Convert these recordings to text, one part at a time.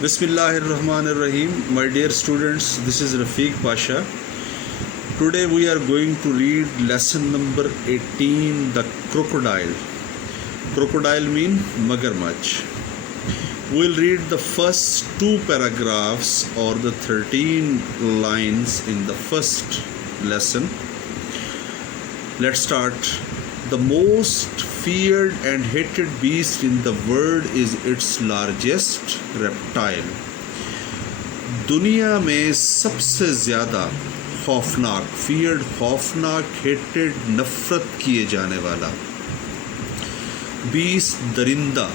Bismillah ar-Rahman ar-Rahim. My dear students, this is Rafiq Pasha. Today we are going to read lesson number 18, the crocodile. Crocodile mean magarmach. We'll read the first two paragraphs or the 13 lines in the first lesson. Let's start. The most feared and hated beast in the world is its largest reptile. दुनिया में सबसे ज़्यादा खौफनाक, feared खौफनाक, hated नफ़रत किए जाने वाला beast दरिंदा,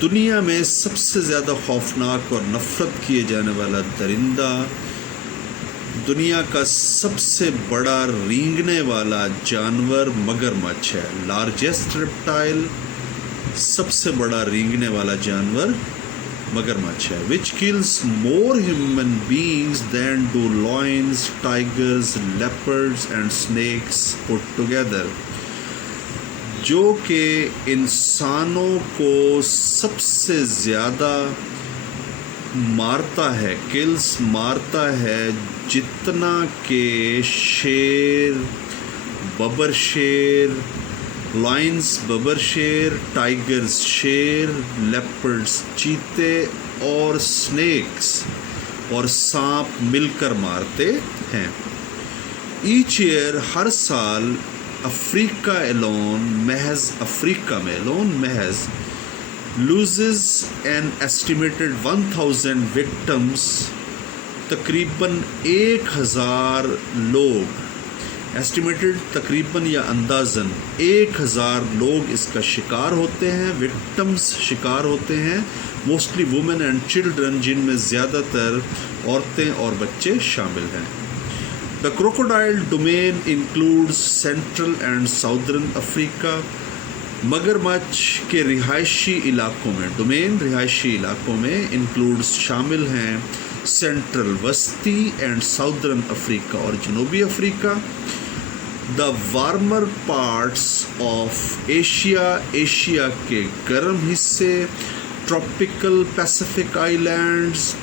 दुनिया में सबसे ज़्यादा खौफनाक और नफ़रत किए जाने वाला दरिंदा, दुनिया का सबसे बड़ा रेंगने वाला जानवर मगरमच्छ है. लार्जेस्ट रेप्टाइल, सबसे बड़ा रेंगने वाला जानवर मगरमच्छ है. Which kills more human beings than do lions, tigers, leopards and snakes put together. जो कि इंसानों को सबसे ज़्यादा मारता है, किल्स मारता है, जितना के शेर, बबर शेर, लायंस बबर शेर, टाइगर्स शेर, लेपर्ड्स चीते और स्नेक्स और सांप मिलकर मारते हैं. ईच ईयर, हर साल, अफ्रीका एलोन, महज अफ्रीका में एलोन, महज loses an estimated 1000 victims. तकरीबन 1000 लोग, एस्टिमेटेड तकरीबन या अंदाज़न 1000 लोग इसका शिकार होते हैं. विक्टम्स शिकार होते हैं, मोस्टली वुमेन एंड चिल्ड्रन, जिनमें ज़्यादातर औरतें और बच्चे शामिल हैं. The crocodile domain includes central and southern Africa. मगरमच्छ के रिहायशी इलाकों में, डोमेन रिहायशी इलाकों में, इंक्लूड्स शामिल हैं सेंट्रल वस्ती एंड साउदर्न अफ्रीका और जनूबी Africa. The warmer parts of Asia, Asia के गर्म हिस्से, ट्रॉपिकल पैसिफिक आइलैंड्स,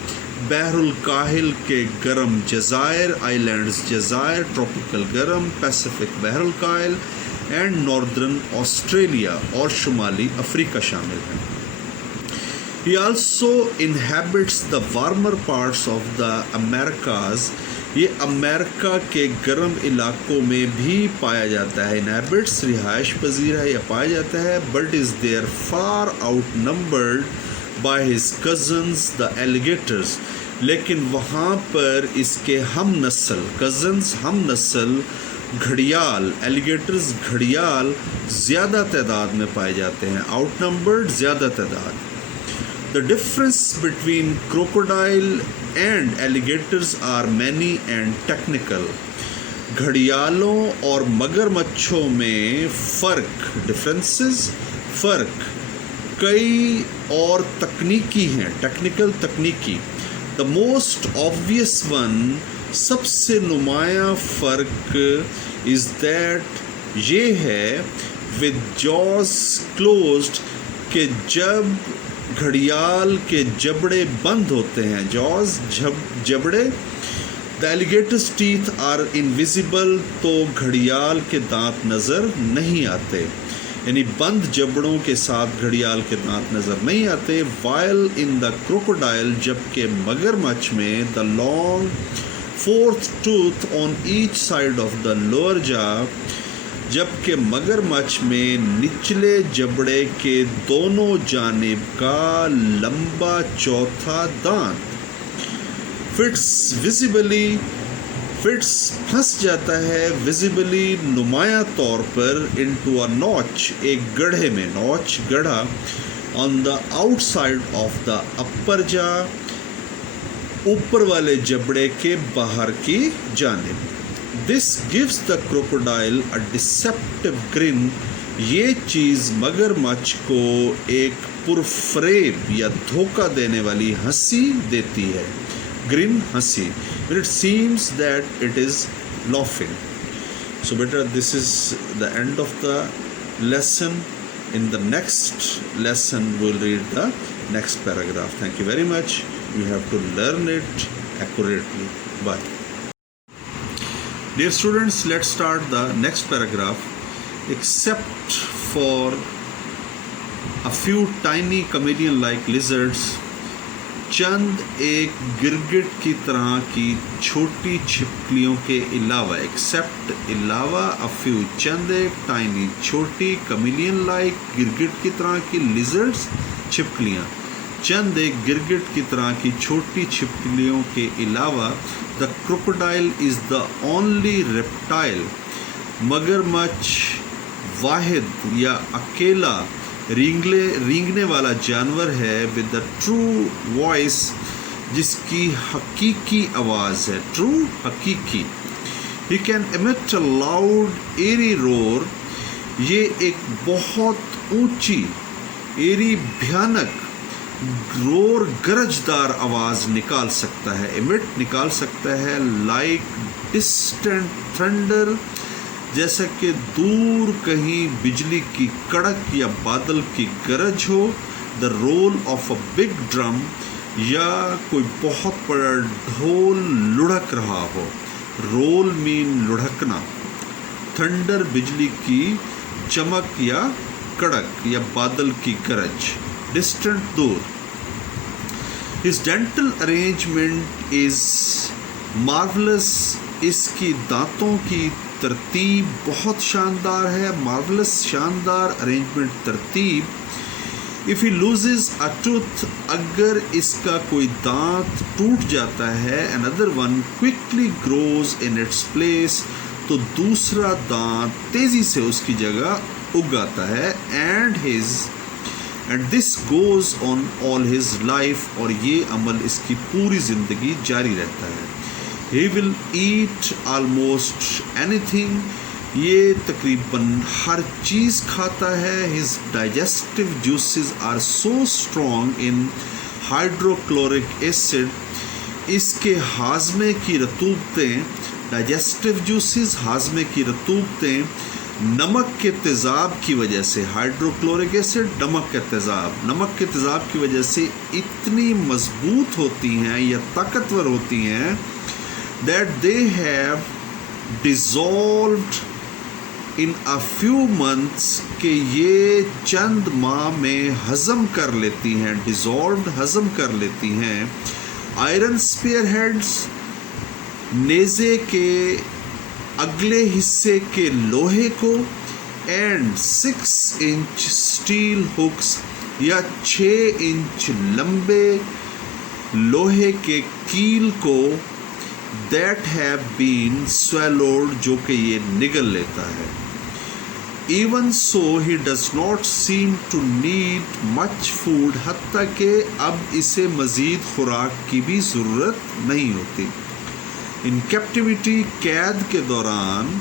बहरुल काहिल के गर्म जज़ायर, आइलैंड्स जज़ायर, ट्रॉपिकल गर्म, पैसिफिक बहरुल काहिल एंड नॉर्दर्न ऑस्ट्रेलिया और शुमाली अफ्रीका शामिल हैं. He also inhabits the warmer parts of the Americas. ये अमेरिका के गर्म इलाकों में भी पाया जाता है. Inhabits रिहाइश पजीर है या पाया जाता है. But is there far outnumbered by his cousins the alligators. लेकिन वहाँ पर इसके हम नस्ल, cousins हम नस्ल, घड़ियाल, एलिगेटर्स घड़ियाल ज़्यादा तादाद में पाए जाते हैं. आउटनंबर्ड, ज़्यादा तादाद. The difference between crocodile and alligators are many and technical. घड़ियालों और मगरमच्छों में फ़र्क, डिफरेंसेस, फ़र्क कई और तकनीकी हैं, टेक्निकल, तकनीकी. द मोस्ट ऑब्वियस वन, सबसे नुमाया फ़र्क इज़ दैट ये है विद जॉज क्लोज्ड, कि जब घड़ियाल के जबड़े बंद होते हैं, जॉज जबड़े, the alligators teeth are invisible, तो घड़ियाल के दांत नज़र नहीं आते. यानी बंद जबड़ों के साथ घड़ियाल के दांत नज़र नहीं आते. वाइल इन द क्रोकोडाइल, जबकि मगरमच्छ में, the long fourth tooth on each side of the lower जा, जबकि मगरमच्छ में निचले जबड़े के दोनों जानिब का लंबा चौथा दांत. फिट्स विजिबली, फिट्स फंस जाता है, विजिबली नुमाया तौर पर, इनटू अ नॉच, एक गड्ढे में, नॉच गड्ढा, on the outside of the upper जा, ऊपर वाले जबड़े के बाहर की जानिब. This gives the crocodile a deceptive green. ये चीज़ मगरमच्छ को एक पुरफरेब या धोखा देने वाली हंसी देती है. ग्रिन, हंसी. It seems that it is laughing. So better, this is the end of the lesson. In the next lesson we'll read the next paragraph. Thank you very much. You have to learn it accurately. Bye. Dear students, let's start the next paragraph. Except for a few tiny chameleon-like lizards, चंद एक गिरगिट की तरह की छोटी छिपकलियों के अलावा, accept अलावा, a few चंद एक, टाइनी छोटी, कमिलियन लाइक गिरगिट की तरह की, लिजर्ड्स छिपकलियाँ, चंद एक गिरगिट की तरह की छोटी छिपकलियों के अलावा, the crocodile is the only reptile, मगरमच्छ वाहिद या अकेला रेंगने वाला जानवर है, विद द ट्रू वॉइस, जिसकी हकीकी आवाज़ है, ट्रू हकीकी. He can emit a loud eerie roar, ये एक बहुत ऊंची एरी भयानक रोर गरजदार आवाज़ निकाल सकता है, एमिट निकाल सकता है, लाइक डिस्टेंट थंडर, जैसा कि दूर कहीं बिजली की कड़क या बादल की गरज हो, the roll of a big drum, या कोई बहुत बड़ा ढोल लुढ़क रहा हो, रोल मीन लुढ़कना, थंडर बिजली की चमक या कड़क या बादल की गरज, डिस्टेंट दूर. His dental arrangement is marvellous, इसकी दांतों की तरतीब बहुत शानदार है, मार्वलस शानदार अरेंजमेंट तरतीब. If he loses a tooth, अगर इसका कोई दांत टूट जाता है, another one quickly grows in its place, तो दूसरा दांत तेज़ी से उसकी जगह उग आता है. And this goes on all his life, और ये अमल इसकी पूरी ज़िंदगी जारी रहता है. He will eat almost anything, ये तकरीबन हर चीज़ खाता है. His digestive juices are so strong in hydrochloric acid, इसके हाजमे की रतूबतें, डाइजेस्टिव जूसेस हाजमे की रतूबतें नमक के तेज़ाब की वजह से, हाइड्रोक्लोरिक एसिड नमक के तेज़ाब की वजह से इतनी मजबूत होती हैं या ताकतवर होती हैं, that they have dissolved in a few months, कि ये चंद माह में हज़म कर लेती हैं, dissolved हज़म कर लेती हैं. आयरन स्पीयर हेड्स, नेज़े के अगले हिस्से के लोहे को, एंड 6 इंच स्टील हुक्स, या 6 इंच लंबे लोहे के कील को, that have been swallowed, जो कि ये निगल लेता है. Even so he does not seem to need much food, हत्ता कि अब इसे मज़ीद खुराक की भी ज़रूरत नहीं होती. In captivity, कैद के दौरान,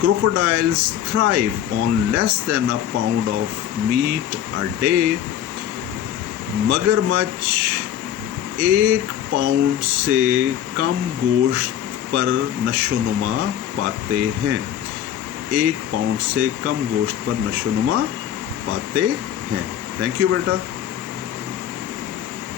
crocodiles thrive on less than a pound of meat a day, मगरमच्छ 1 पाउंड से कम गोश्त पर नशोनुमा पाते हैं. 1 पाउंड से कम गोश्त पर नशोनुमा पाते हैं. थैंक यू बेटा.